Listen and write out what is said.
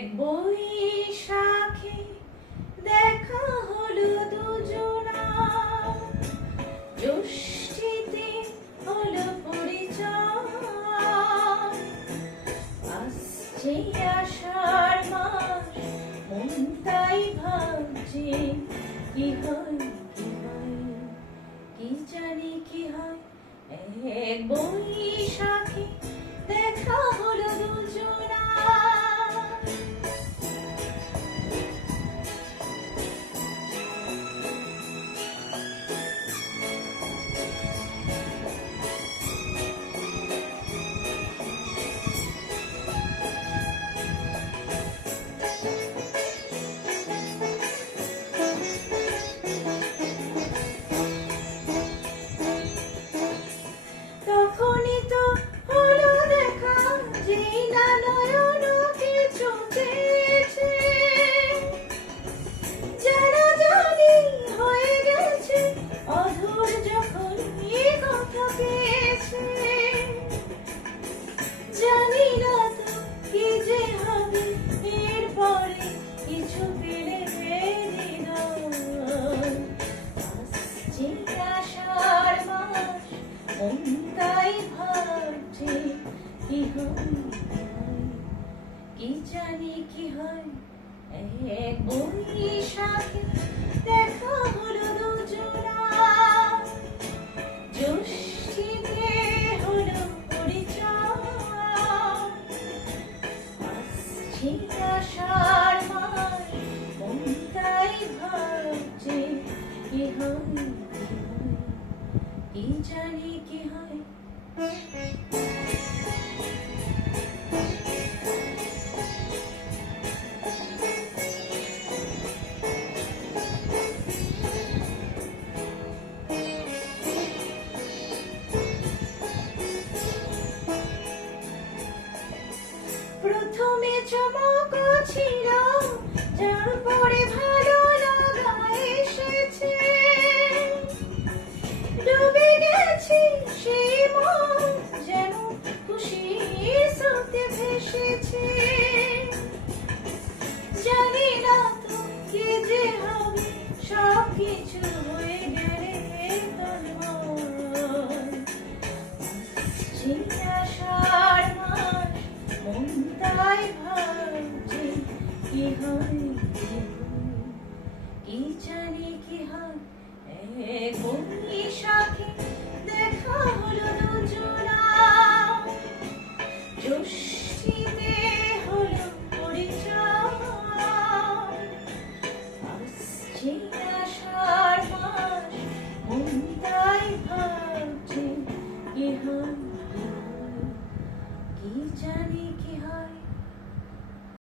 এক বৈশাখে দেখা হলো দুজনা, জ্যৈষ্ঠীতে হলো পরিচয়। আসছে আষাঢ় মাস, মন তাই ভাবছে কি হয় কি হয়, কি জানি কি হয়। এক বৈশাখে দেখা হলো দুজনা। তখনই তো হলো দেখা, যেই না নয়ন কিছু চেয়েছে, যারা জানি হয়ে গেছে অধর যখন এই কথা পেয়েছে। জানি না তো কি যে হবে এরপরে, কিছু পেলে হৃদয়। আসছে আষাঢ় মাস, মন তাই ভাবছে কি হয় কি জানি কি হয়। এক বৈশাখে দেখা হলো দুজনা, জ্যৈষ্ঠীতে হলো পরিচয়। আসছে আষাঢ় মাস, মন তাই ভাবছে কি হয় কি জানি কি হয়। প্রথমে চমক ছিল, যার পরে ভালো লাগা এসেছে। ডুবে গেছি সেই মন, যেন খুশির স্রোতে ভেসেছে। জানি না তো কি যে হবে, সব কিছু হয়ে গেলে তন্ময়। আসছে আষাঢ় মাস, মন তাই ভাবছে কি হয় কি জানি কি হয়। এক বৈশাখে দেখা হলো।